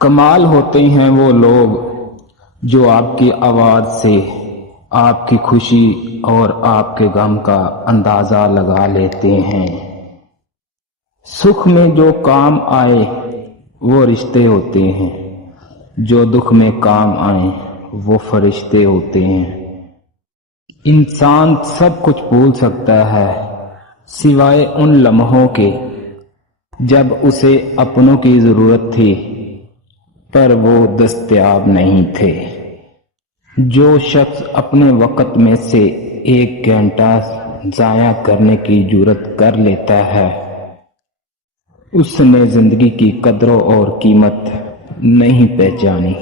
کمال ہوتے ہیں وہ لوگ جو آپ کی آواز سے آپ کی خوشی اور آپ کے غم کا اندازہ لگا لیتے ہیں۔ سکھ میں جو کام آئے وہ رشتے ہوتے ہیں، جو دکھ میں کام آئیں وہ فرشتے ہوتے ہیں۔ انسان سب کچھ بھول سکتا ہے سوائے ان لمحوں کے جب اسے اپنوں کی ضرورت تھی پر وہ دستیاب نہیں تھے۔ جو شخص اپنے وقت میں سے 1 گھنٹہ ضائع کرنے کی جرات کر لیتا ہے اس نے زندگی کی قدر اور قیمت نہیں پہچانی۔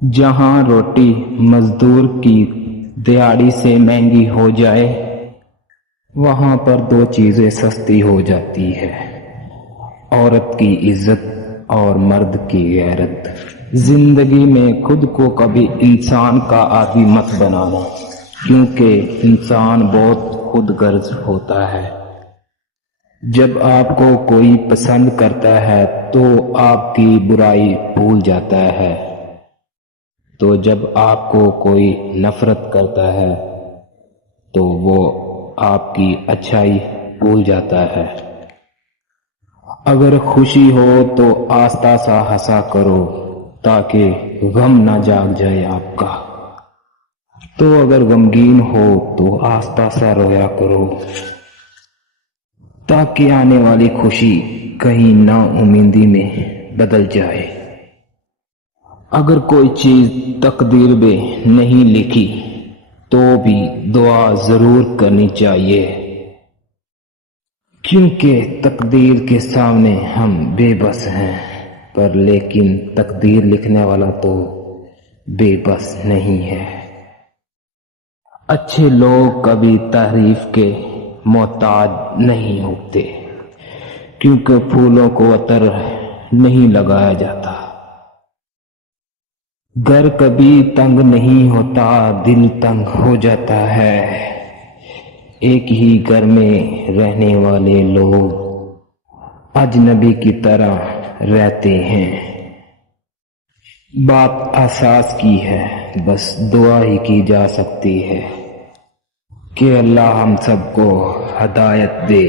جہاں روٹی مزدور کی دہاڑی سے مہنگی ہو جائے وہاں پر 2 چیزیں سستی ہو جاتی ہے، عورت کی عزت اور مرد کی غیرت۔ زندگی میں خود کو کبھی انسان کا عادی مت بنانا، کیونکہ انسان بہت خود غرض ہوتا ہے۔ جب آپ کو کوئی پسند کرتا ہے تو آپ کی برائی بھول جاتا ہے، تو جب آپ کو کوئی نفرت کرتا ہے تو وہ آپ کی اچھائی بھول جاتا ہے۔ اگر خوشی ہو تو آہستہ سا ہنسا کرو تاکہ غم نہ جاگ جائے آپ کا، تو اگر غمگین ہو تو آہستہ سا رویا کرو تاکہ آنے والی خوشی کہیں نا امیدی میں بدل جائے۔ اگر کوئی چیز تقدیر میں نہیں لکھی تو بھی دعا ضرور کرنی چاہیے، کیونکہ تقدیر کے سامنے ہم بے بس ہیں، پر لیکن تقدیر لکھنے والا تو بے بس نہیں ہے۔ اچھے لوگ کبھی تعریف کے محتاج نہیں ہوتے، کیونکہ پھولوں کو عطر نہیں لگایا جاتا۔ گھر کبھی تنگ نہیں ہوتا، دل تنگ ہو جاتا ہے۔ ایک ہی گھر میں رہنے والے لوگ اجنبی کی طرح رہتے ہیں۔ بات احساس کی ہے، بس دعا ہی کی جا سکتی ہے کہ اللہ ہم سب کو ہدایت دے۔